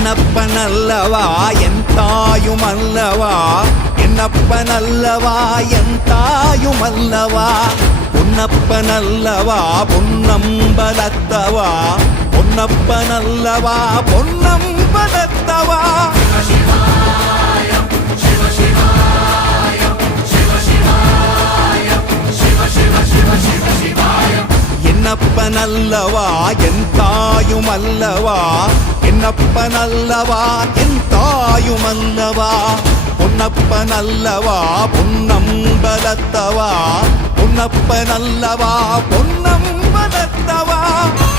என்னப்பனல்லவா என் தாயுமல்லவா என்னப்பனல்லவா என் தாயுமல்லவா பொன்னப்பனல்லவா பொன்னம்பலத்தவா பொன்னப்பனல்லவா பொன்னம்பலத்தவா என்னப்பனல்லவா என் தாயுமல்லவா என்னப்பனல்லவா என் தாயுமல்லவா பொன்னப்பனல்லவா பொன்னம்பலத்தவா பொன்னப்பனல்லவா பொன்னம்பலத்தவா